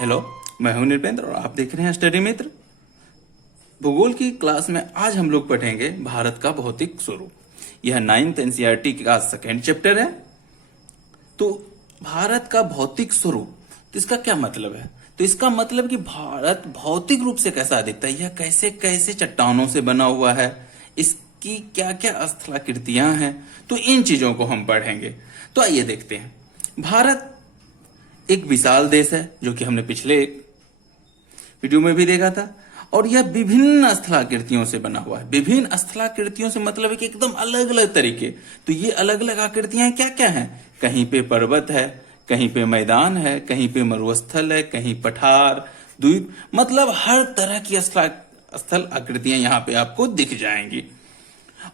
Hello, मैं हूं निर्पेंद्र और आप देख रहे हैं स्टडी मित्र। भूगोल की क्लास में आज हम लोग पढ़ेंगे भारत का भौतिक स्वरूप। यह 9th एनसीईआरटी का सेकेंड चैप्टर है। तो भारत का भौतिक स्वरूप, तो इसका क्या मतलब है? तो इसका मतलब कि भारत भौतिक रूप से कैसा दिखता है, यह कैसे कैसे चट्टानों से बना हुआ है, इसकी क्या क्या स्थलाकृतियां हैं, तो इन चीजों को हम पढ़ेंगे। तो आइए देखते हैं। भारत एक विशाल देश है, जो कि हमने पिछले वीडियो में भी देखा था, और यह विभिन्न स्थलाकृतियों से बना हुआ है। विभिन्न स्थलाकृतियों से मतलब है कि एकदम अलग अलग तरीके। तो ये अलग अलग आकृतियां क्या क्या हैं? कहीं पे पर्वत है, कहीं पे मैदान है, कहीं पे मरुस्थल है, कहीं पठार, द्वीप, मतलब हर तरह की स्थल आकृतियां यहाँ पे आपको दिख जाएंगी।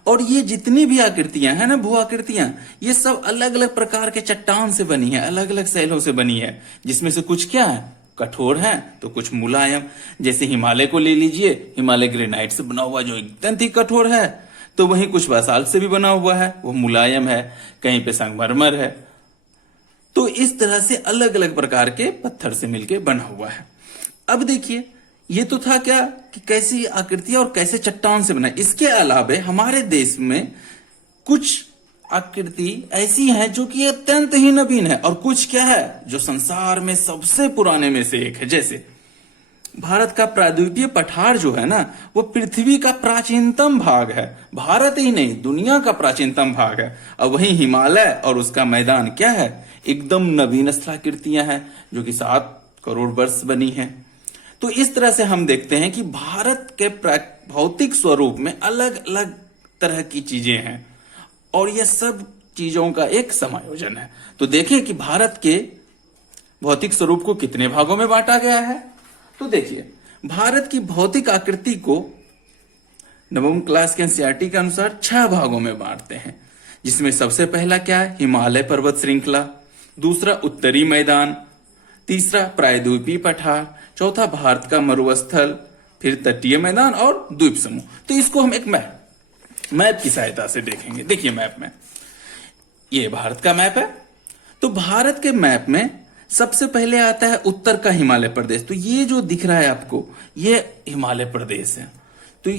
और ये जितनी भी आकृतियां हैं ना, भू आकृतियां, ये सब अलग अलग प्रकार के चट्टान से बनी है, अलग अलग शैलों से बनी है, जिसमें से कुछ क्या है, कठोर है, तो कुछ मुलायम। जैसे हिमालय को ले लीजिए, हिमालय ग्रेनाइट से बना हुआ जो एकदम ही कठोर है, तो वहीं कुछ बासाल्ट से भी बना हुआ है, वो मुलायम है। कहीं पे संगमरमर है। तो इस तरह से अलग अलग प्रकार के पत्थर से मिलकर बना हुआ है। अब देखिए, ये तो था क्या कि कैसी आकृतियां और कैसे चट्टान से बना। इसके अलावे हमारे देश में कुछ आकृति ऐसी हैं जो कि अत्यंत ही नवीन है, और कुछ क्या है जो संसार में सबसे पुराने में से एक है। जैसे भारत का प्रायद्वीपीय पठार जो है ना, वो पृथ्वी का प्राचीनतम भाग है। भारत ही नहीं, दुनिया का प्राचीनतम भाग है। और वहीं हिमालय और उसका मैदान क्या है, एकदम नवीन स्थलाकृतियां हैं, जो कि 7 करोड़ वर्ष बनी हैं। तो इस तरह से हम देखते हैं कि भारत के भौतिक स्वरूप में अलग अलग तरह की चीजें हैं, और यह सब चीजों का एक समायोजन है। तो देखिए कि भारत के भौतिक स्वरूप को कितने भागों में बांटा गया है। तो देखिए, भारत की भौतिक आकृति को नवम क्लास के एनसीईआरटी के अनुसार 6 भागों में बांटते हैं, जिसमें सबसे पहला क्या है, हिमालय पर्वत श्रृंखला। दूसरा उत्तरी मैदान। तीसरा प्रायद्वीपीय पठार। चौथा भारत का मरुस्थल। फिर तटीय मैदान और द्वीप समूह। तो इसको हम एक मैप की सहायता से देखेंगे। देखिए मैप में, ये भारत का मैप है। तो भारत के मैप में सबसे पहले आता है उत्तर का हिमालय प्रदेश। तो ये जो दिख रहा है आपको, ये हिमालय प्रदेश है। तो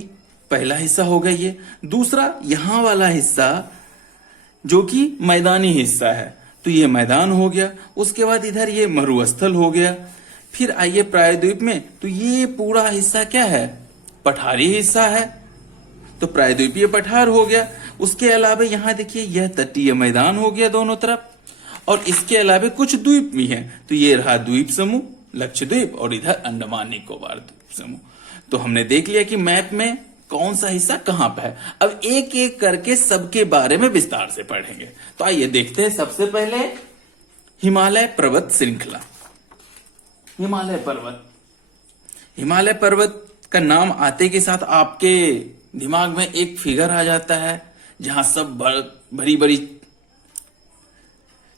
पहला हिस्सा हो गया ये। दूसरा यहां वाला हिस्सा जो कि मैदानी हिस्सा है, तो ये मैदान हो गया। उसके बाद इधर ये मरुस्थल हो गया। फिर आइए प्रायद्वीप में, तो ये पूरा हिस्सा क्या है, पठारी हिस्सा है, तो प्रायद्वीपीय पठार हो गया। उसके अलावा यहां देखिए, यह तटीय मैदान हो गया दोनों तरफ, और इसके अलावा कुछ द्वीप भी हैं। तो ये रहा द्वीप समूह, लक्षद्वीप, और इधर अंडमान निकोबार द्वीप समूह। तो हमने देख लिया कि मैप में कौन सा हिस्सा कहां पे है। अब एक एक करके सबके बारे में विस्तार से पढ़ेंगे। तो आइए देखते हैं। सबसे पहले हिमालय पर्वत श्रृंखला। हिमालय पर्वत का नाम आते के साथ आपके दिमाग में एक फिगर आ जाता है, जहां सब बड़ी बड़ी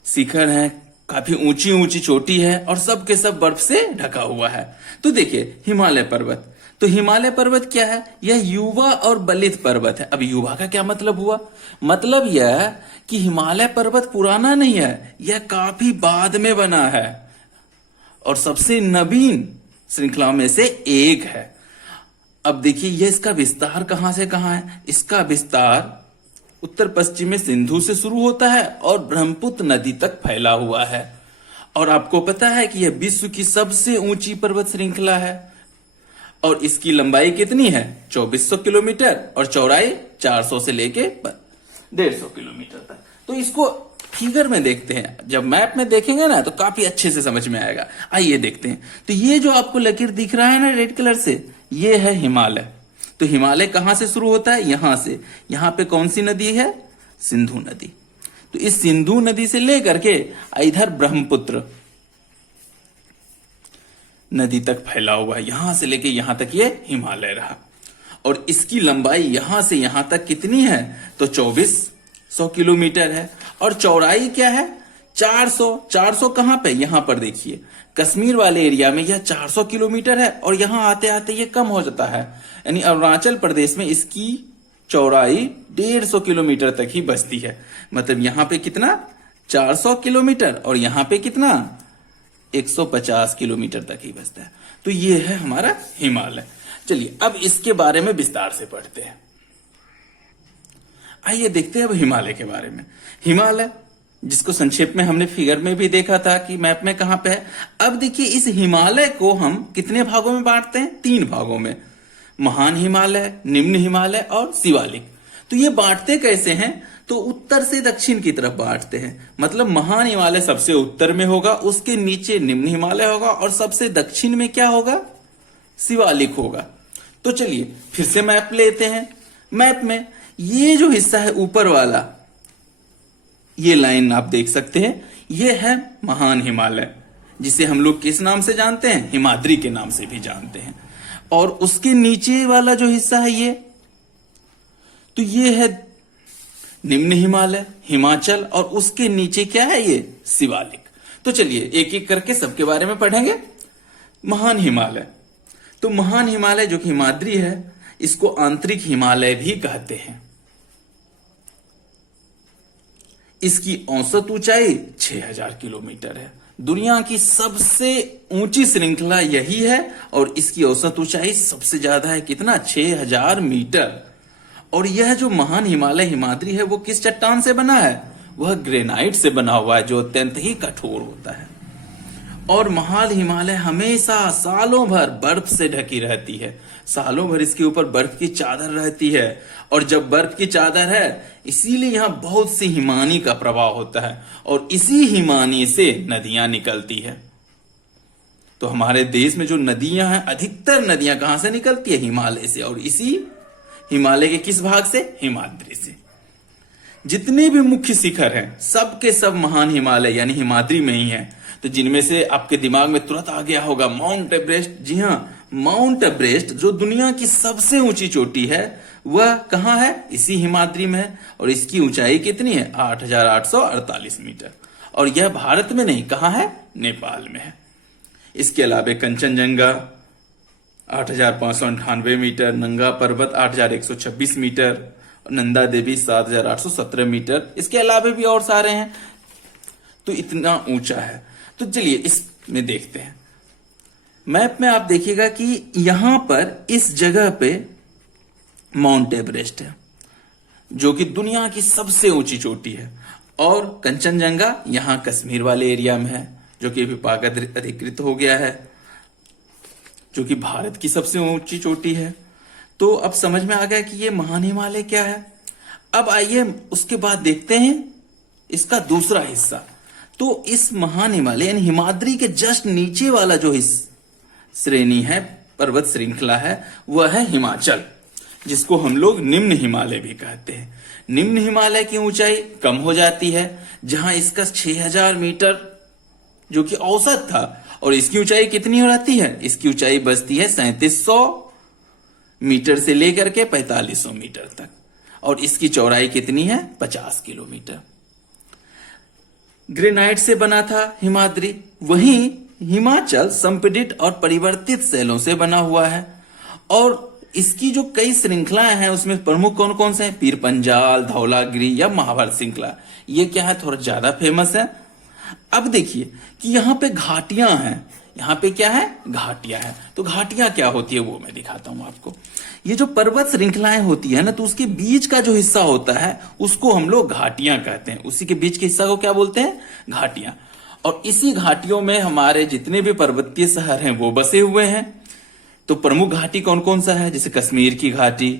शिखर है, काफी ऊंची ऊंची चोटी है, और सब के सब बर्फ से ढका हुआ है। तो देखिए हिमालय पर्वत, तो हिमालय पर्वत क्या है, यह युवा और बलित पर्वत है। अब युवा का क्या मतलब हुआ, मतलब यह कि हिमालय पर्वत पुराना नहीं है, यह काफी बाद में बना है, और सबसे नवीन श्रृंखला में से एक है। अब देखिए, यह इसका विस्तार कहां से कहां है। इसका विस्तार उत्तर पश्चिम में सिंधु से शुरू होता है और ब्रह्मपुत्र नदी तक फैला हुआ है। और आपको पता है कि यह विश्व की सबसे ऊंची पर्वत श्रृंखला है, और इसकी लंबाई कितनी है, 2400 किलोमीटर, और चौड़ाई 400 से लेके 150 किलोमीटर तक। तो इसको फिगर में देखते हैं, जब मैप में देखेंगे ना तो काफी अच्छे से समझ में आएगा। आइए देखते हैं। तो ये जो आपको लकीर दिख रहा है ना रेड कलर से, ये है हिमालय। तो हिमालय कहां से शुरू होता है, यहां से। यहां पे कौन सी नदी है, सिंधु नदी। तो इस सिंधु नदी से लेकर के इधर ब्रह्मपुत्र नदी तक फैला हुआ है, यहां से लेके यहां तक ये हिमालय रहा। और इसकी लंबाई यहां से यहां तक कितनी है, तो 2400 किलोमीटर है। और चौड़ाई क्या है, 400 कहां पे, यहां पर देखिए कश्मीर वाले एरिया में यह 400 किलोमीटर है, और यहां आते आते ये कम हो जाता है। यानी अरुणाचल प्रदेश में इसकी चौड़ाई 150 किलोमीटर तक ही बचती है। मतलब यहां पे कितना, 400 किलोमीटर, और यहां पे कितना, 150 किलोमीटर तक ही बसता है। तो ये है हमारा हिमालय। चलिए अब इसके बारे में विस्तार से पढ़ते हैं। आइए देखते हैं अब हिमालय के बारे में। हिमालय जिसको संक्षेप में हमने फिगर में भी देखा था कि मैप में कहां पे है। अब देखिए इस हिमालय को हम कितने भागों में बांटते हैं? 3 भागों में, महान हिमालय, निम्न हिमालय और शिवालिक। तो ये बांटते कैसे हैं? तो उत्तर से दक्षिण की तरफ बांटते हैं। मतलब महान हिमालय सबसे उत्तर में होगा, उसके नीचे निम्न हिमालय होगा और सबसे दक्षिण में क्या होगा? शिवालिक होगा। तो चलिए फिर से मैप लेते हैं। मैप में ये जो हिस्सा है ऊपर वाला, ये लाइन आप देख सकते हैं, ये है महान हिमालय, जिसे हम लोग किस नाम से जानते हैं? हिमाद्री के नाम से भी जानते हैं। और उसके नीचे वाला जो हिस्सा है ये, तो ये है निम्न हिमालय, हिमाचल, और उसके नीचे क्या है? ये शिवालिक। तो चलिए एक एक करके सबके बारे में पढ़ेंगे। महान हिमालय, तो महान हिमालय जो कि हिमाद्री है, इसको आंतरिक हिमालय भी कहते हैं। इसकी औसत ऊंचाई 6000 किलोमीटर है। दुनिया की सबसे ऊंची श्रृंखला यही है और इसकी औसत ऊंचाई सबसे ज्यादा है। कितना? 6000 मीटर। और यह जो महान हिमालय हिमाद्री है वो किस चट्टान से बना है? वह ग्रेनाइट से बना हुआ है, जो अत्यंत ही कठोर होता है। और महान हिमालय हमेशा सालों भर बर्फ से ढकी रहती है। सालों भर इसके ऊपर बर्फ की चादर रहती है। और जब बर्फ की चादर है, इसीलिए यहां बहुत सी हिमानी का प्रभाव होता है और इसी हिमानी से नदियां निकलती है। तो हमारे देश में जो नदियां हैं, अधिकतर नदियां कहां से निकलती है? हिमालय से। और इसी हिमालय के किस भाग से? हिमाद्री से। जितने भी मुख्य शिखर हैं, सब के सब महान हिमालय यानी हिमाद्री में ही हैं। तो जिनमें से आपके दिमाग में तुरंत आ गया होगा माउंट एवरेस्ट। जी हां, माउंट एवरेस्ट जो दुनिया की सबसे ऊंची चोटी है, वह कहां है? इसी हिमाद्री में है। और इसकी ऊंचाई कितनी है? 8848 मीटर। और यह भारत में नहीं, कहां है? नेपाल में है। इसके अलावा कंचनजंगा 8598 मीटर, नंगा पर्वत 8126 मीटर, नंदा देवी 7817 मीटर। इसके अलावा भी और सारे हैं। तो इतना ऊंचा है। तो चलिए इसमें देखते हैं। मैप में आप देखिएगा कि यहां पर इस जगह पे माउंट एवरेस्ट है, जो कि दुनिया की सबसे ऊंची चोटी है। और कंचनजंगा यहां कश्मीर वाले एरिया में है, जो कि अभी पाक अधिकृत हो गया है, जो कि भारत की सबसे ऊंची चोटी है। तो अब समझ में आ गया कि ये महान हिमालय क्या है। अब आइए उसके बाद देखते हैं इसका दूसरा हिस्सा। तो इस महान हिमालय यानी हिमाद्री के जस्ट नीचे वाला जो श्रेणी है, पर्वत श्रृंखला है, वह है हिमाचल, जिसको हम लोग निम्न हिमालय भी कहते हैं। निम्न हिमालय की ऊंचाई कम हो जाती है, जहां इसका 6000 मीटर जो कि औसत था, और इसकी ऊंचाई कितनी हो जाती है? इसकी ऊंचाई बचती है 3700 मीटर से लेकर के 4500 मीटर तक। और इसकी चौड़ाई कितनी है? 50 किलोमीटर। ग्रेनाइट से बना था हिमाद्री, वहीं हिमाचल संपीड़ित और परिवर्तित शैलों से बना हुआ है। और इसकी जो कई श्रृंखलाएं हैं, उसमें प्रमुख कौन कौन से हैं? पीर पंजाल, धौलागिरी या महाभारत श्रृंखला। ये क्या है? थोड़ा ज्यादा फेमस है। अब देखिए कि यहाँ पे घाटियां हैं। यहाँ पे क्या है? घाटियां हैं। तो घाटियां क्या होती है वो मैं दिखाता हूं आपको। ये जो पर्वत श्रृंखलाएं होती है ना, तो उसके बीच का जो हिस्सा होता है उसको हम लोग घाटियां कहते हैं। उसी के बीच के हिस्सा को क्या बोलते हैं? घाटियां। और इसी घाटियों में हमारे जितने भी पर्वतीय शहर हैं वो बसे हुए हैं। तो प्रमुख घाटी कौन कौन सा है? जैसे कश्मीर की घाटी,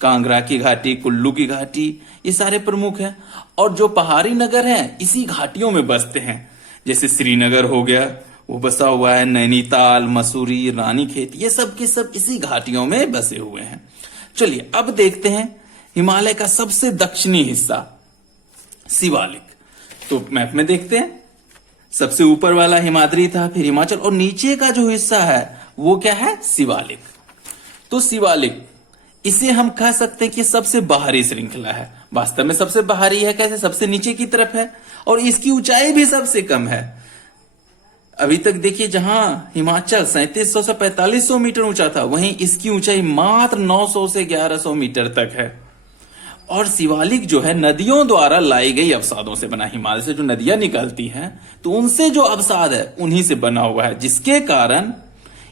कांगड़ा की घाटी, कुल्लू की घाटी, ये सारे प्रमुख हैं। और जो पहाड़ी नगर हैं इसी घाटियों में बसते हैं। जैसे श्रीनगर हो गया, वो बसा हुआ है, नैनीताल, मसूरी, रानीखेत, ये सब के सब इसी घाटियों में बसे हुए हैं। चलिए अब देखते हैं हिमालय का सबसे दक्षिणी हिस्सा, शिवालिक। तो मैप में देखते हैं, सबसे ऊपर वाला हिमाद्री था, फिर हिमाचल, और नीचे का जो हिस्सा है वो क्या है? शिवालिक। तो शिवालिक, इसे हम कह सकते हैं कि सबसे बाहरी श्रृंखला है। वास्तव में सबसे बाहरी है कैसे? सबसे नीचे की तरफ है और इसकी ऊंचाई भी सबसे कम है। अभी तक देखिए, जहां हिमाचल 3700 से 4500 मीटर ऊंचा था, वहीं इसकी ऊंचाई मात्र 900 से 1100 मीटर तक है। और शिवालिक जो है नदियों द्वारा लाई गई अवसादों से बना। हिमालय से जो नदियां निकलती हैं तो उनसे जो अवसाद है उन्हीं से बना हुआ है, जिसके कारण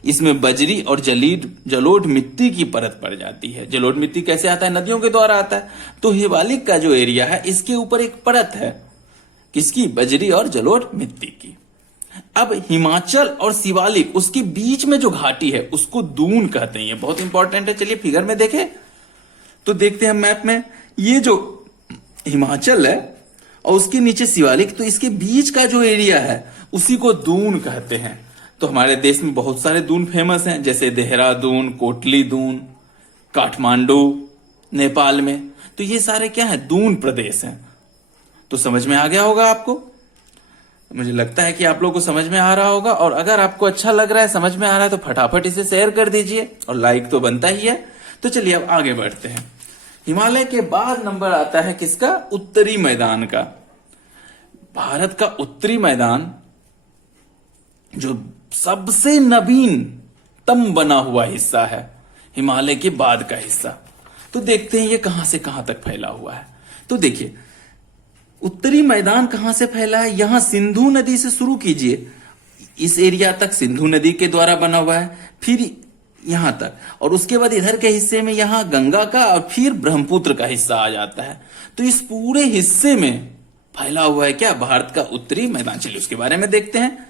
इसमें बजरी और जलोढ़ मिट्टी की परत पड़ जाती है। जलोढ़ मिट्टी कैसे आता है? नदियों के द्वारा आता है। तो शिवालिक का जो एरिया है इसके ऊपर एक परत है, किसकी? बजरी और जलोढ़ मिट्टी की। अब हिमाचल और शिवालिक उसके बीच में जो घाटी है उसको दून कहते हैं। ये बहुत इंपॉर्टेंट है। चलिए फिगर में देखें तो देखते हैं मैप में, ये जो हिमाचल है और उसके नीचे शिवालिक, तो इसके बीच का जो एरिया है उसी को दून कहते हैं। तो हमारे देश में बहुत सारे दून फेमस हैं, जैसे देहरादून, कोटली दून, काठमांडू नेपाल में। तो ये सारे क्या है? दून प्रदेश हैं। तो समझ में आ गया होगा आपको। मुझे लगता है कि आप लोगों को समझ में आ रहा होगा, और अगर आपको अच्छा लग रहा है, समझ में आ रहा है, तो फटाफट इसे शेयर कर दीजिए, और लाइक तो बनता ही है। तो चलिए अब आगे बढ़ते हैं। हिमालय के बाद नंबर आता है किसका? उत्तरी मैदान का। भारत का उत्तरी मैदान जो सबसे नवीनतम बना हुआ हिस्सा है, हिमालय के बाद का हिस्सा। तो देखते हैं ये कहां से कहां तक फैला हुआ है। तो देखिए उत्तरी मैदान कहां से फैला है? यहां सिंधु नदी से शुरू कीजिए, इस एरिया तक सिंधु नदी के द्वारा बना हुआ है, फिर यहां तक, और उसके बाद इधर के हिस्से में यहां गंगा का और फिर ब्रह्मपुत्र का हिस्सा आ जाता है। तो इस पूरे हिस्से में फैला हुआ है क्या? भारत का उत्तरी मैदान। चलिए उसके बारे में देखते हैं।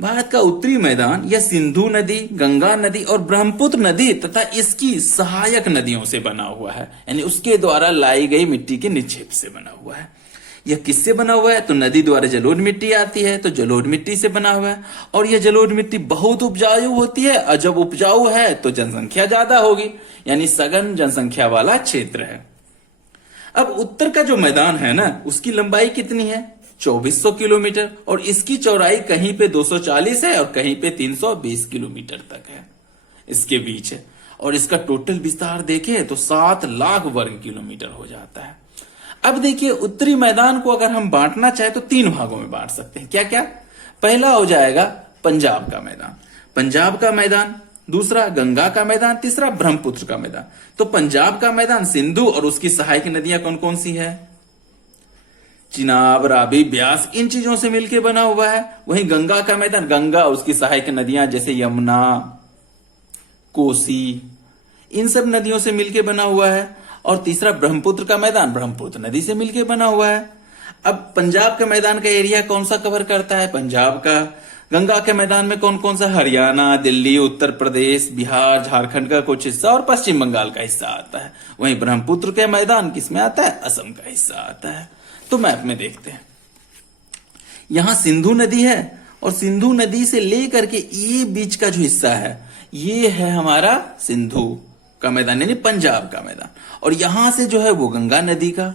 भारत का उत्तरी मैदान यह सिंधु नदी, गंगा नदी और ब्रह्मपुत्र नदी तथा इसकी सहायक नदियों से बना हुआ है, यानी उसके द्वारा लाई गई मिट्टी के निक्षेप से बना हुआ है। यह किससे बना हुआ है? तो नदी द्वारा जलोढ़ मिट्टी आती है, तो जलोढ़ मिट्टी से बना हुआ है। और यह जलोढ़ मिट्टी बहुत उपजाऊ होती है, और जब उपजाऊ है तो जनसंख्या ज्यादा होगी, यानी सघन जनसंख्या वाला क्षेत्र है। अब उत्तर का जो मैदान है ना, उसकी लंबाई कितनी है? 2400 किलोमीटर, और इसकी चौड़ाई कहीं पे 240 है और कहीं पे 320 किलोमीटर तक है, इसके बीच है। और इसका टोटल विस्तार देखें तो 7 लाख वर्ग किलोमीटर हो जाता है। अब देखिए उत्तरी मैदान को अगर हम बांटना चाहे तो 3 भागों में बांट सकते हैं। क्या क्या? पहला हो जाएगा पंजाब का मैदान, पंजाब का मैदान, दूसरा गंगा का मैदान, तीसरा ब्रह्मपुत्र का मैदान। तो पंजाब का मैदान सिंधु और उसकी सहायक नदियां कौन कौन सी है? चिनाब, रावी, ब्यास, इन चीजों से मिलकर बना हुआ है। वहीं गंगा का मैदान गंगा और उसकी सहायक नदियां जैसे यमुना, कोसी, इन सब नदियों से मिलकर बना हुआ है। और तीसरा ब्रह्मपुत्र का मैदान ब्रह्मपुत्र नदी से मिलकर बना हुआ है। अब पंजाब के मैदान का एरिया कौन सा कवर करता है? पंजाब का। गंगा के मैदान में कौन कौन सा? हरियाणा, दिल्ली, उत्तर प्रदेश, बिहार, झारखंड का कुछ हिस्सा और पश्चिम बंगाल का हिस्सा आता है। वहीं ब्रह्मपुत्र के मैदान किसमें आता है? असम का हिस्सा आता है। तो मैप में देखते हैं, यहां सिंधु नदी है, और सिंधु नदी से लेकर के ये बीच का जो हिस्सा है ये है हमारा सिंधु का मैदान, यानी पंजाब का मैदान। और यहां से जो है वो गंगा नदी का,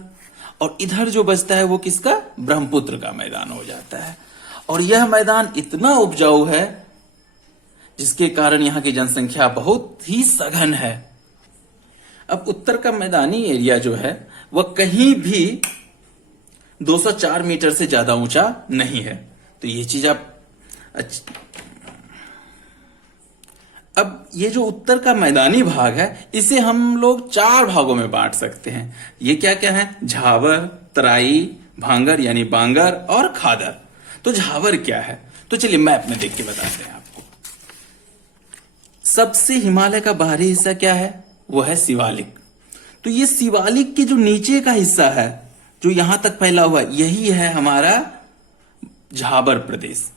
और इधर जो बचता है वो किसका? ब्रह्मपुत्र का मैदान हो जाता है। और यह मैदान इतना उपजाऊ है जिसके कारण यहां की जनसंख्या बहुत ही सघन है। अब उत्तर का मैदानी एरिया जो है वह कहीं भी 204 मीटर से ज्यादा ऊंचा नहीं है। तो ये चीज आप अब ये जो उत्तर का मैदानी भाग है इसे हम लोग 4 भागों में बांट सकते हैं। ये क्या क्या है? झावर, तराई, भांगर यानी बांगर और खादर। तो झावर क्या है? तो चलिए मैप में देख के बताते हैं आपको। सबसे हिमालय का बाहरी हिस्सा क्या है? वो है शिवालिक। तो ये शिवालिक के जो नीचे का हिस्सा है जो यहां तक फैला हुआ है, यही है हमारा झावर प्रदेश।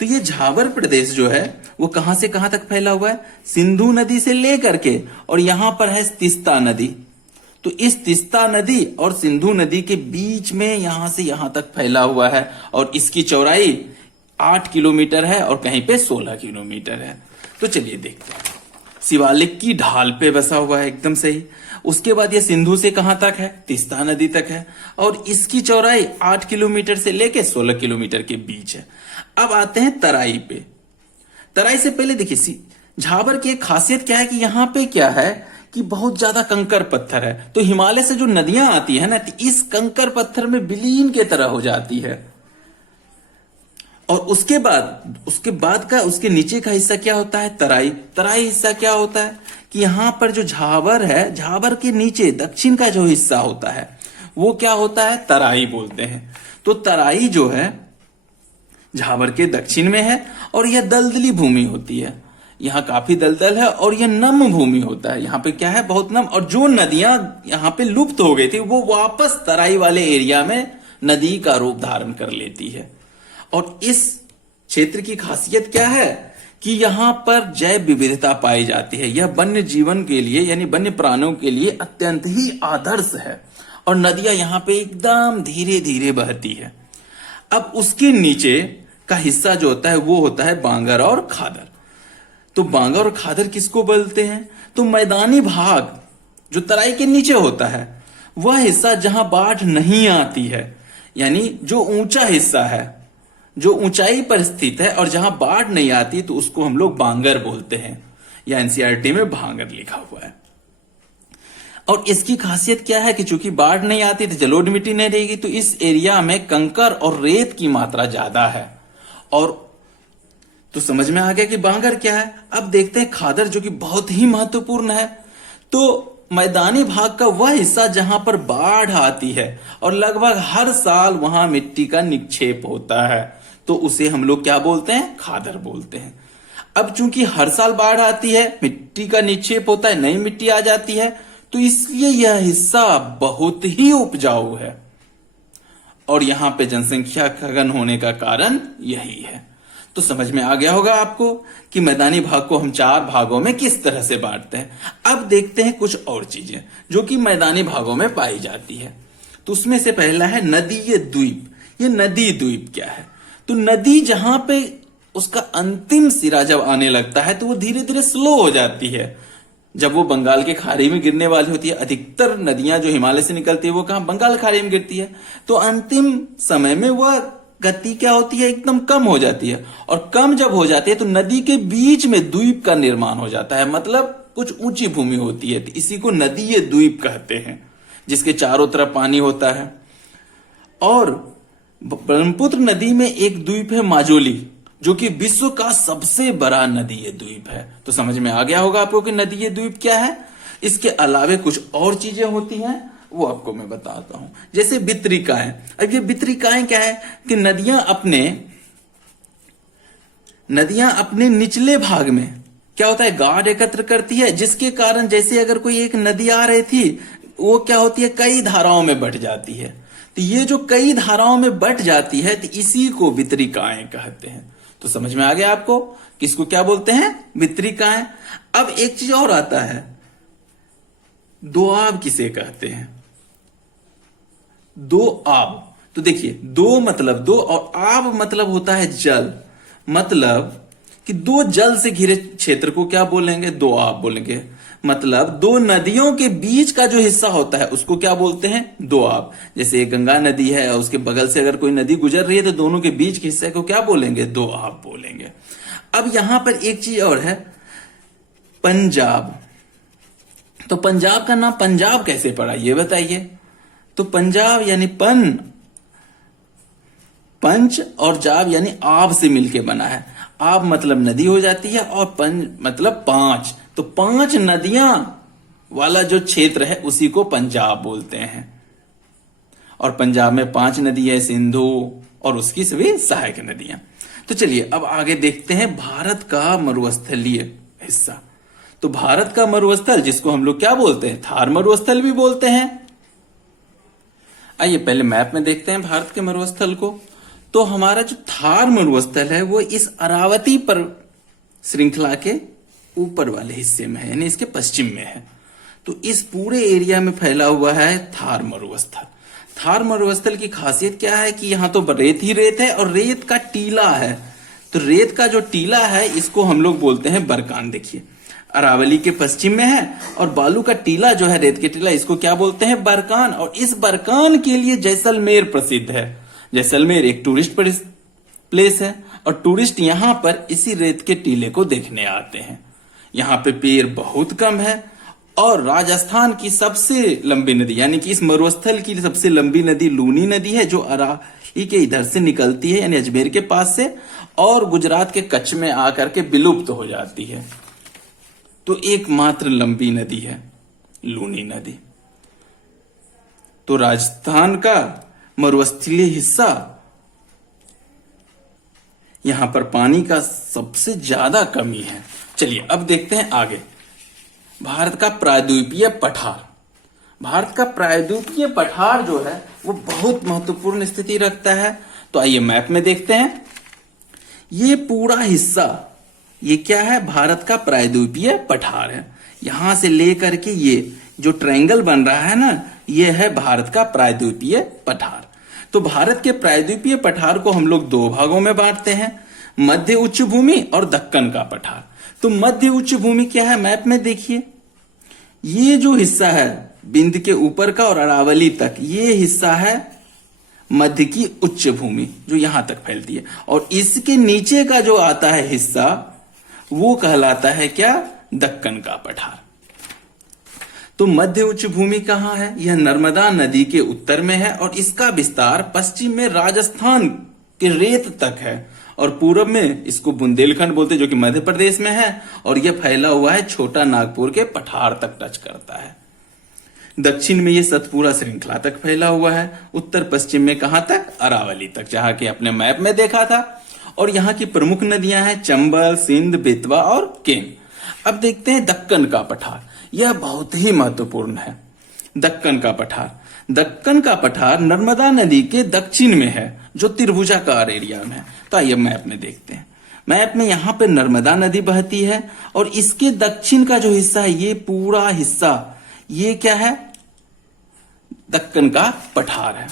तो ये झावर प्रदेश जो है वो कहां से कहां तक फैला हुआ है? सिंधु नदी से लेकर के, और यहां पर है तीस्ता नदी। तो इस तीस्ता नदी और सिंधु नदी के बीच में यहां से यहां तक फैला हुआ है, और इसकी चौड़ाई 8 किलोमीटर है और कहीं पे 16 किलोमीटर है। तो चलिए देखते हैं। शिवालिक की ढाल पे बसा हुआ है, एकदम सही। उसके बाद ये सिंधु से कहां तक है? तीस्ता नदी तक है, और इसकी चौड़ाई 8 किलोमीटर से लेके 16 किलोमीटर के बीच है। अब आते हैं तराई पे। तराई से पहले देखिए झावर की एक खासियत क्या है कि यहां पे क्या है कि बहुत ज्यादा कंकर पत्थर है। तो हिमालय से जो नदियां आती है ना, इस कंकर पत्थर में विलीन के तरह हो जाती है। और उसके नीचे का हिस्सा क्या होता है? तराई। तराई हिस्सा क्या होता है कि यहाँ पर जो झावर है, झावर के नीचे दक्षिण का जो हिस्सा होता है वो क्या होता है? तराई बोलते हैं। तो तराई जो है झावर के दक्षिण में है और यह दलदली भूमि होती है। यहाँ काफी दलदल है और यह नम भूमि होता है। यहाँ पे क्या है? बहुत नम। और जो नदियां यहाँ पे लुप्त हो गई थी वो वापस तराई वाले एरिया में नदी का रूप धारण कर लेती है। और इस क्षेत्र की खासियत क्या है कि यहाँ पर जैव विविधता पाई जाती है। यह वन्य जीवन के लिए यानी वन्य प्राणियों के लिए अत्यंत ही आदर्श है। और नदियां यहाँ पे एकदम धीरे धीरे बहती है। अब उसके नीचे का हिस्सा जो होता है वो होता है बांगर और खादर। तो बांगर और खादर किसको बोलते हैं? तो मैदानी भाग जो तराई के नीचे होता है वह हिस्सा जहां बाढ़ नहीं आती है, यानी जो ऊंचा हिस्सा है, जो ऊंचाई पर स्थित है और जहां बाढ़ नहीं आती तो उसको हम लोग बांगर बोलते हैं। या एनसीईआरटी में भांगर लिखा हुआ है। और इसकी खासियत क्या है कि चूंकि बाढ़ नहीं आती तो जलोढ़ मिट्टी नहीं रहेगी, तो इस एरिया में कंकर और रेत की मात्रा ज्यादा है। और तो समझ में आ गया कि बांगर क्या है। अब देखते हैं खादर, जो कि बहुत ही महत्वपूर्ण है। तो मैदानी भाग का वह हिस्सा जहां पर बाढ़ आती है और लगभग हर साल वहां मिट्टी का निक्षेप होता है, तो उसे हम लोग क्या बोलते हैं? खादर बोलते हैं। अब चूंकि हर साल बाढ़ आती है, मिट्टी का निक्षेप होता है, नई मिट्टी आ जाती है, तो इसलिए यह हिस्सा बहुत ही उपजाऊ है। और यहां पे जनसंख्या घन होने का कारण यही है। तो समझ में आ गया होगा आपको कि मैदानी भाग को हम 4 भागों में किस तरह से बांटते हैं। अब देखते हैं कुछ और चीजें जो कि मैदानी भागों में पाई जाती है। तो उसमें से पहला है नदीय द्वीप। ये नदी द्वीप क्या है? तो नदी जहां पे उसका अंतिम सिरा जब आने लगता है तो वो धीरे धीरे स्लो हो जाती है। जब वो बंगाल के खाड़ी में गिरने वाली होती है, अधिकतर नदियां जो हिमालय से निकलती है वो कहां? बंगाल खाड़ी में गिरती है। तो अंतिम समय में वह गति क्या होती है? एकदम कम हो जाती है। और कम जब हो जाती है तो नदी के बीच में द्वीप का निर्माण हो जाता है, मतलब कुछ ऊंची भूमि होती है। तो इसी को नदीय द्वीप कहते हैं, जिसके चारों तरफ पानी होता है। और ब्रह्मपुत्र नदी में एक द्वीप है माजुली, जो कि विश्व का सबसे बड़ा नदीय द्वीप है। तो समझ में आ गया होगा आपको कि नदीय द्वीप क्या है। इसके अलावे कुछ और चीजें होती हैं, वो आपको मैं बताता हूं। जैसे वितरिकाएं। अब ये वितरिकाएं क्या है कि नदियां अपने निचले भाग में क्या होता है? गाढ़ एकत्र करती है, जिसके कारण जैसे अगर कोई एक नदी आ रही थी, वो क्या होती है? कई धाराओं में बट जाती है। तो ये जो कई धाराओं में बट जाती है, तो इसी को वितरिकाएं कहते हैं। तो समझ में आ गया आपको किसको क्या बोलते हैं? वितरिकाएं। अब एक चीज और आता है, दोआब किसे कहते हैं? दो आब। तो देखिए, दो मतलब दो और आब मतलब होता है जल। मतलब कि दो जल से घिरे क्षेत्र को क्या बोलेंगे? दो आब बोलेंगे। मतलब दो नदियों के बीच का जो हिस्सा होता है उसको क्या बोलते हैं? दोआब। जैसे एक गंगा नदी है और उसके बगल से अगर कोई नदी गुजर रही है तो दोनों के बीच के हिस्से को क्या बोलेंगे? दोआब बोलेंगे। अब यहां पर एक चीज और है, पंजाब। तो पंजाब का नाम पंजाब कैसे पड़ा, ये बताइए। तो पंजाब यानी पंच और जाब यानी आब से मिलके बना है। आब मतलब नदी हो जाती है और पंच मतलब 5। तो 5 नदियां वाला जो क्षेत्र है उसी को पंजाब बोलते हैं। और पंजाब में 5 नदी है, सिंधु और उसकी सभी सहायक नदियां। तो चलिए अब आगे देखते हैं भारत का मरुस्थलीय हिस्सा। तो भारत का मरुस्थल जिसको हम लोग क्या बोलते हैं? थार मरुस्थल भी बोलते हैं। आइए पहले मैप में देखते हैं भारत के मरुस्थल को। तो हमारा जो थार मरुस्थल है वो इस अरावती पर श्रृंखला के ऊपर वाले हिस्से में है, यानी इसके पश्चिम में है। तो इस पूरे एरिया में फैला हुआ है थार मरुस्थल। थार मरुस्थल की खासियत क्या है कि यहां तो रेत ही रेत है और रेत का टीला है। तो रेत का जो टीला है इसको हम लोग बोलते हैं बरकान। देखिए, अरावली के पश्चिम में है और बालू का टीला जो है, रेत के टीला, इसको क्या बोलते हैं? बरकान। और इस बरकान के लिए जैसलमेर प्रसिद्ध है। जैसलमेर एक टूरिस्ट प्लेस है और टूरिस्ट यहां पर इसी रेत के टीले को देखने आते हैं। यहां पे पेड़ बहुत कम है और राजस्थान की सबसे लंबी नदी यानी कि इस मरुस्थल की सबसे लंबी नदी लूनी नदी है, जो ठीक है, इधर से निकलती है यानी अजमेर के पास से और गुजरात के कच्छ में आकर के विलुप्त हो जाती है। तो एकमात्र लंबी नदी है लूनी नदी। तो राजस्थान का मरुस्थलीय हिस्सा, यहां पर पानी का सबसे ज्यादा कमी है। चलिए अब देखते हैं आगे, भारत का प्रायद्वीपीय पठार। भारत का प्रायद्वीपीय पठार जो है वो बहुत महत्वपूर्ण स्थिति रखता है। तो आइए मैप में देखते हैं। ये पूरा हिस्सा ये क्या है, भारत का प्रायद्वीपीय पठार है। यहां से लेकर के ये जो ट्रायंगल बन रहा है ना, ये है भारत का प्रायद्वीपीय पठार। तो भारत के प्रायद्वीपीय पठार को हम लोग दो भागों में बांटते हैं, मध्य उच्च भूमि और दक्कन का पठार। तो मध्य उच्च भूमि क्या है, मैप में देखिए, ये जो हिस्सा है बिंद के ऊपर का और अरावली तक, ये हिस्सा है मध्य की उच्च भूमि जो यहां तक फैलती है। और इसके नीचे का जो आता है हिस्सा वो कहलाता है क्या, दक्कन का पठार। तो मध्य उच्च भूमि कहां है, यह नर्मदा नदी के उत्तर में है और इसका विस्तार पश्चिम में राजस्थान के रेत तक है और पूर्व में इसको बुंदेलखंड बोलते हैं जो कि मध्य प्रदेश में है, और यह फैला हुआ है छोटा नागपुर के पठार तक टच करता है। दक्षिण में ये सतपुरा श्रृंखला तक फैला हुआ है, उत्तर पश्चिम में कहां तक, अरावली तक, जहां कि अपने मैप में देखा था। और यहाँ की प्रमुख नदियां हैं चंबल, सिंध, बेतवा और केन। अब देखते हैं दक्कन का पठार, यह बहुत ही महत्वपूर्ण है। दक्कन का पठार, दक्कन का पठार नर्मदा नदी के दक्षिण में है जो त्रिभुजाकार एरिया में है। तो आइए मैप में देखते हैं। मैप में यहाँ पे नर्मदा नदी बहती है और इसके दक्षिण का जो हिस्सा है, ये पूरा हिस्सा ये क्या है, दक्कन का पठार है।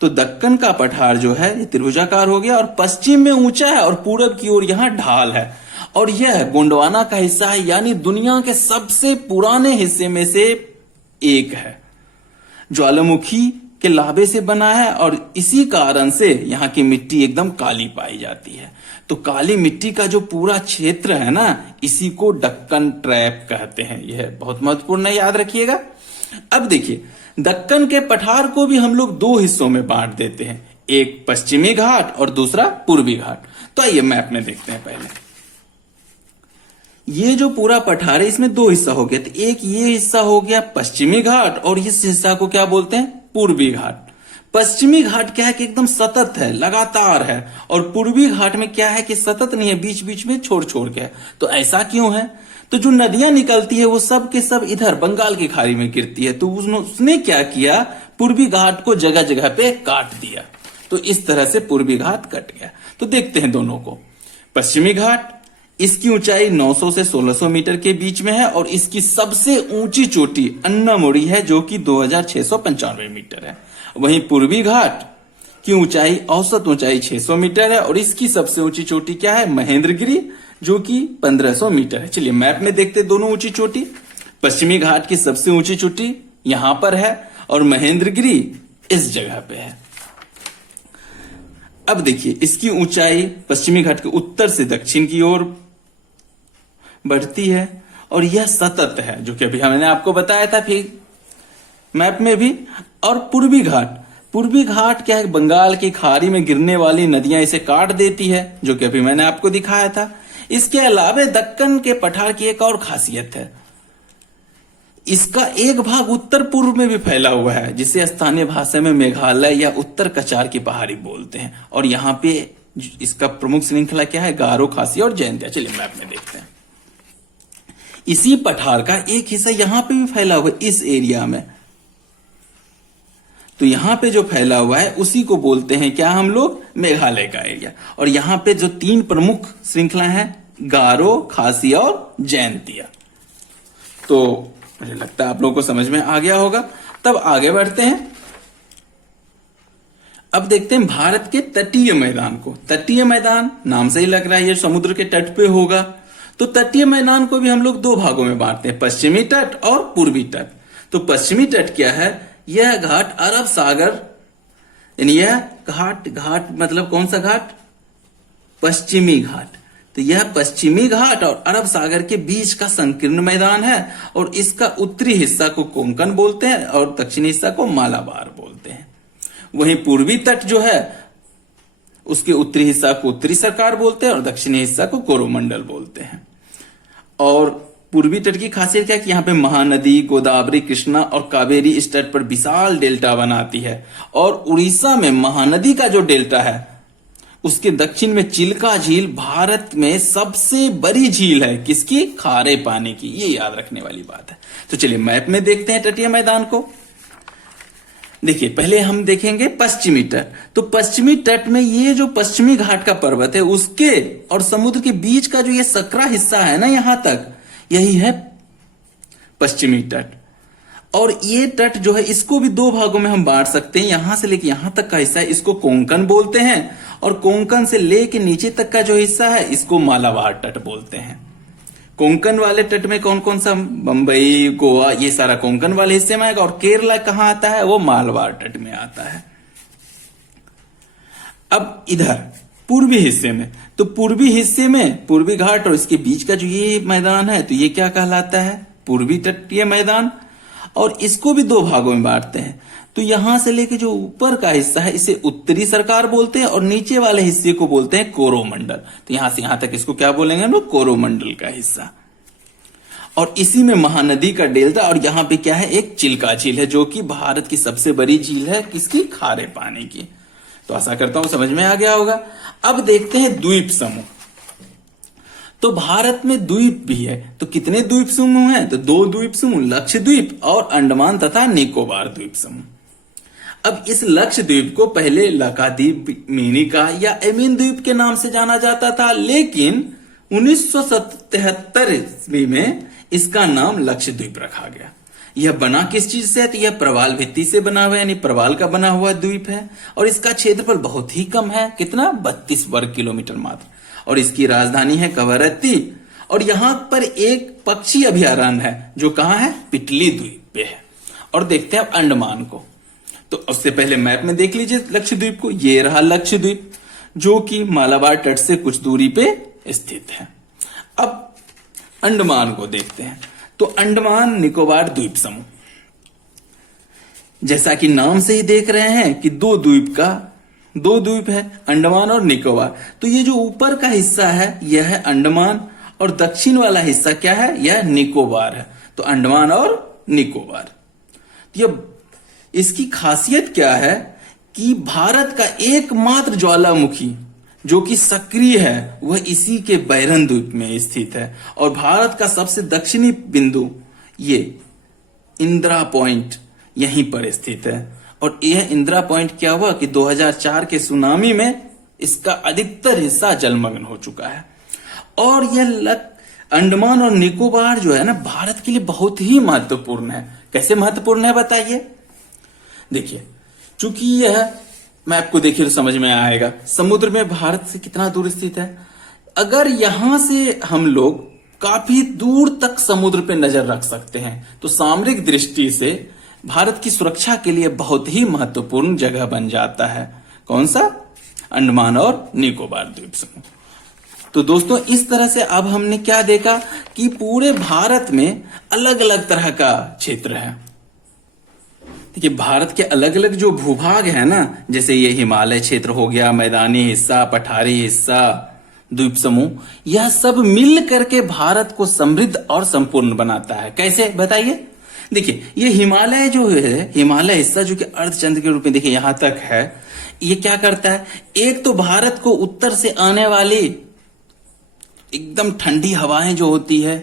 तो दक्कन का पठार जो है ये त्रिभुजाकार हो गया और पश्चिम में ऊंचा है और पूरब की ओर यहां ढाल है। और यह गोंडवाना का हिस्सा है, यानी दुनिया के सबसे पुराने हिस्से में से एक है। ज्वालामुखी के लावे से बना है और इसी कारण से यहाँ की मिट्टी एकदम काली पाई जाती है। तो काली मिट्टी का जो पूरा क्षेत्र है ना, इसी को दक्कन ट्रैप कहते हैं। यह बहुत महत्वपूर्ण है, याद रखिएगा। अब देखिए, दक्कन के पठार को भी हम लोग दो हिस्सों में बांट देते हैं, एक पश्चिमी घाट और दूसरा पूर्वी घाट। तो आइए मैप में देखते हैं। पहले ये जो पूरा पठार है इसमें दो हिस्सा हो गया। तो एक ये हिस्सा हो गया पश्चिमी घाट और इस हिस्सा को क्या बोलते हैं, पूर्वी घाट। पश्चिमी घाट क्या है कि एकदम सतत है, लगातार है, और पूर्वी घाट में क्या है कि सतत नहीं है, बीच बीच में छोड़ छोड़ के है। तो ऐसा क्यों है, तो जो नदियां निकलती है वो सब के सब इधर बंगाल की खाड़ी में गिरती है। तो उसने क्या किया, पूर्वी घाट को जगह जगह पे काट दिया। तो इस तरह से पूर्वी घाट कट गया। तो देखते हैं दोनों को। पश्चिमी घाट, इसकी ऊंचाई 900 से 1600 मीटर के बीच में है और इसकी सबसे ऊंची चोटी अन्नामुड़ी है जो कि 2695 मीटर है। वहीं पूर्वी घाट की ऊंचाई, औसत ऊंचाई 600 मीटर है और इसकी सबसे ऊंची चोटी क्या है, महेंद्रगिरी, जो कि 1500 मीटर है। चलिए मैप में देखते हैं दोनों ऊंची चोटी। पश्चिमी घाट की सबसे ऊंची चोटी यहां पर है और महेंद्रगिरी इस जगह पे है। अब देखिए, इसकी ऊंचाई पश्चिमी घाट के उत्तर से दक्षिण की ओर बढ़ती है और यह सतत है, जो कि अभी हमने आपको बताया था फिर मैप में भी। और पूर्वी घाट क्या है, बंगाल की खाड़ी में गिरने वाली नदियां इसे काट देती है, जो कि अभी मैंने आपको दिखाया था। इसके अलावा दक्कन के पठार की एक और खासियत है, इसका एक भाग उत्तर पूर्व में भी फैला हुआ है, जिसे स्थानीय भाषा में मेघालय या उत्तर कचार की पहाड़ी बोलते हैं। और यहाँ पे इसका प्रमुख श्रृंखला क्या है, गारो, खासी और जयंतिया। चलिए मैप में देखते हैं। इसी पठार का एक हिस्सा यहां पे भी फैला हुआ है, इस एरिया में। तो यहां पे जो फैला हुआ है उसी को बोलते हैं क्या हम लोग, मेघालय का एरिया। और यहां पे जो तीन प्रमुख श्रृंखला हैं, गारो, खासी और जयंतिया। तो मुझे लगता है आप लोगों को समझ में आ गया होगा। तब आगे बढ़ते हैं। अब देखते हैं भारत के तटीय मैदान को। तटीय मैदान नाम से ही लग रहा है ये समुद्र के तट पे होगा। तो तटीय मैदान को भी हम लोग दो भागों में बांटते हैं, पश्चिमी तट और पूर्वी तट। तो पश्चिमी तट क्या है, यह घाट अरब सागर, यानी यह घाट मतलब कौन सा घाट, पश्चिमी घाट। तो यह पश्चिमी घाट और अरब सागर के बीच का संकीर्ण मैदान है और इसका उत्तरी हिस्सा को कोंकण बोलते हैं और दक्षिणी हिस्सा को मालाबार बोलते हैं। वहीं पूर्वी तट जो है उसके उत्तरी हिस्सा को उत्तरी सरकार बोलते हैं और दक्षिणी हिस्सा को कोरोमंडल बोलते हैं। और पूर्वी तट की खासियत क्या है कि यहाँ पे महानदी गोदावरी कृष्णा और कावेरी इस तट पर विशाल डेल्टा बनाती है। और उड़ीसा में महानदी का जो डेल्टा है उसके दक्षिण में चिल्का झील भारत में सबसे बड़ी झील है। किसकी? खारे पानी की। ये याद रखने वाली बात है। तो चलिए मैप में देखते हैं तटीय मैदान को। देखिए पहले हम देखेंगे पश्चिमी तट। तो पश्चिमी तट में ये जो पश्चिमी घाट का पर्वत है उसके और समुद्र के बीच का जो ये सकरा हिस्सा है ना यहां तक, यही है पश्चिमी तट। और ये तट जो है इसको भी दो भागों में हम बांट सकते हैं। यहां से लेके यहां तक का हिस्सा है इसको कोंकण बोलते हैं और कोंकण से लेके नीचे तक का जो हिस्सा है इसको मालाबार तट बोलते हैं। कोंकण वाले तट में कौन कौन सा? बंबई गोवा ये सारा कोंकण वाले हिस्से में आएगा। और केरला कहां आता है? वो मालाबार तट में आता है। अब इधर पूर्वी हिस्से में, तो पूर्वी हिस्से में पूर्वी घाट और इसके बीच का जो ये मैदान है तो ये क्या कहलाता है? पूर्वी तटीय मैदान। और इसको भी दो भागों में बांटते हैं। तो यहां से लेके जो ऊपर का हिस्सा है इसे उत्तरी सरकार बोलते हैं और नीचे वाले हिस्से को बोलते हैं कोरोमंडल। तो यहां से यहां तक इसको क्या बोलेंगे हम लोग? कोरोमंडल का हिस्सा। और इसी में महानदी का डेल्टा और यहां पे क्या है? एक चिल्का झील है जो कि भारत की सबसे बड़ी झील है। किसकी? खारे पानी की। तो आशा करता हूं समझ में आ गया होगा। अब देखते हैं द्वीप समूह। तो भारत में द्वीप भी है। तो कितने द्वीप समूह हैं? तो दो द्वीप समूह, लक्षद्वीप और अंडमान तथा निकोबार द्वीप समूह। अब इस लक्षद्वीप को पहले लक्षद्वीप, मिनिका या एमिन द्वीप के नाम से जाना जाता था, लेकिन 1977 ईस्वी में इसका नाम लक्षद्वीप रखा गया। यह बना किस चीज से है? तो यह प्रवाल भित्ति से बना हुआ है, यानी प्रवाल का बना हुआ द्वीप है। और इसका क्षेत्रफल बहुत ही कम है। कितना? 32 वर्ग किलोमीटर मात्र। और इसकी राजधानी है कवरत्ती। और यहां पर एक पक्षी अभयारण्य है जो कहां है? पिटली द्वीप पे है। और देखते हैं अब अंडमान को। तो उससे पहले मैप में देख लीजिए लक्षद्वीप को। ये रहा लक्षद्वीप जो कि मालाबार तट से कुछ दूरी पे स्थित है। अब अंडमान को देखते हैं। तो अंडमान निकोबार द्वीप समूह, जैसा कि नाम से ही देख रहे हैं कि दो द्वीप है, अंडमान और निकोबार। तो ये जो ऊपर का हिस्सा है यह है अंडमान और दक्षिण वाला हिस्सा क्या है? यह निकोबार है। तो अंडमान और निकोबार। यह इसकी खासियत क्या है कि भारत का एकमात्र ज्वालामुखी जो कि सक्रिय है वह इसी के बैरन द्वीप में स्थित है। और भारत का सबसे दक्षिणी बिंदु ये इंदिरा पॉइंट यहीं पर स्थित है। और यह इंदिरा पॉइंट क्या हुआ कि 2004 के सुनामी में इसका अधिकतर हिस्सा जलमग्न हो चुका है। और यह अंडमान और निकोबार जो है ना भारत के लिए बहुत ही महत्वपूर्ण है। कैसे महत्वपूर्ण है बताइए? देखिए, चूंकि यह मैप को देखिए तो समझ में आएगा समुद्र में भारत से कितना दूर स्थित है। अगर यहां से हम लोग काफी दूर तक समुद्र पे नजर रख सकते हैं तो सामरिक दृष्टि से भारत की सुरक्षा के लिए बहुत ही महत्वपूर्ण जगह बन जाता है। कौन सा? अंडमान और निकोबार द्वीप समूह। तो दोस्तों इस तरह से अब हमने क्या देखा कि पूरे भारत में अलग अलग तरह का क्षेत्र है। देखिए भारत के अलग अलग जो भूभाग है ना, जैसे ये हिमालय क्षेत्र हो गया, मैदानी हिस्सा, पठारी हिस्सा, द्वीप समूह, यह सब मिल करके भारत को समृद्ध और संपूर्ण बनाता है। कैसे बताइए? देखिए ये हिमालय जो है, हिमालय हिस्सा जो कि अर्धचंद्र के रूप में देखिए यहां तक है, ये क्या करता है? एक तो भारत को उत्तर से आने वाली एकदम ठंडी हवाएं जो होती है,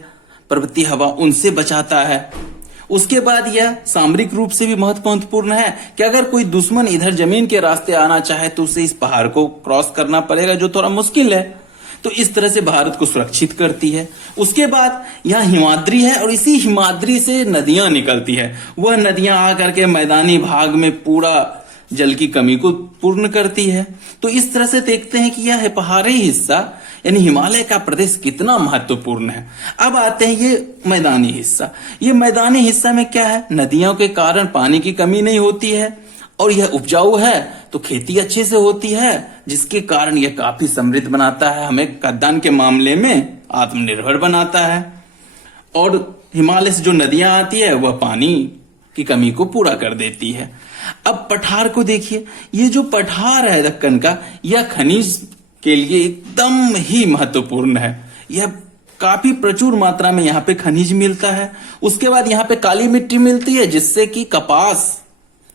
पर्वतीय हवा, उनसे बचाता है। उसके बाद यह सामरिक रूप से भी महत्वपूर्ण है कि अगर कोई दुश्मन इधर जमीन के रास्ते आना चाहे तो उसे इस पहाड़ को क्रॉस करना पड़ेगा जो थोड़ा मुश्किल है। तो इस तरह से भारत को सुरक्षित करती है। उसके बाद यहाँ हिमाद्री है और इसी हिमाद्री से नदियां निकलती है। वह नदियां आकर के मैदानी भाग में पूरा जल की कमी को पूर्ण करती है। तो इस तरह से देखते हैं कि यह पहाड़ी हिस्सा यानी हिमालय का प्रदेश कितना महत्वपूर्ण है। अब आते हैं ये मैदानी हिस्सा। ये मैदानी हिस्सा में क्या है? नदियों के कारण पानी की कमी नहीं होती है और यह उपजाऊ है तो खेती अच्छे से होती है, जिसके कारण यह काफी समृद्ध बनाता है, हमें खाद्यान्न के मामले में आत्मनिर्भर बनाता है। और हिमालय से जो नदियां आती है वह पानी की कमी को पूरा कर देती है। अब पठार को देखिए, ये जो पठार है दक्कन का, यह खनिज के लिए एकदम ही महत्वपूर्ण है। यह काफी प्रचुर मात्रा में यहाँ पे खनिज मिलता है। उसके बाद यहाँ पे काली मिट्टी मिलती है, जिससे कि कपास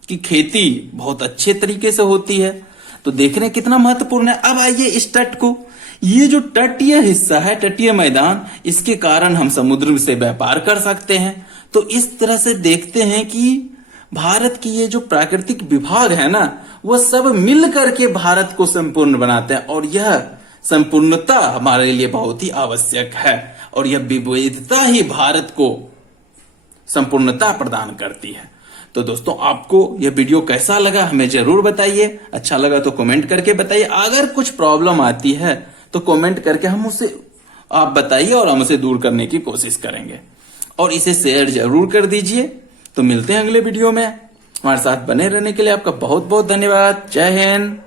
की खेती बहुत अच्छे तरीके से होती है। तो देख रहे हैं कितना महत्वपूर्ण है। अब आइए इस तट को, ये जो तटीय हिस्सा है, तटीय मैदान, इसके कारण हम समुद्र से व्यापार कर सकते हैं। तो इस तरह से देखते हैं कि भारत की ये जो प्राकृतिक विभाग है ना, वो सब मिल करके भारत को संपूर्ण बनाते हैं, और यह संपूर्णता हमारे लिए बहुत ही आवश्यक है, और यह विविधता ही भारत को संपूर्णता प्रदान करती है। तो दोस्तों, आपको यह वीडियो कैसा लगा हमें जरूर बताइए। अच्छा लगा तो कमेंट करके बताइए। अगर कुछ प्रॉब्लम आती है तो कमेंट करके हम उसे आप बताइए, और हम उसे दूर करने की कोशिश करेंगे। और इसे शेयर जरूर कर दीजिए। तो मिलते हैं अगले वीडियो में। हमारे साथ बने रहने के लिए आपका बहुत बहुत धन्यवाद। जय हिंद।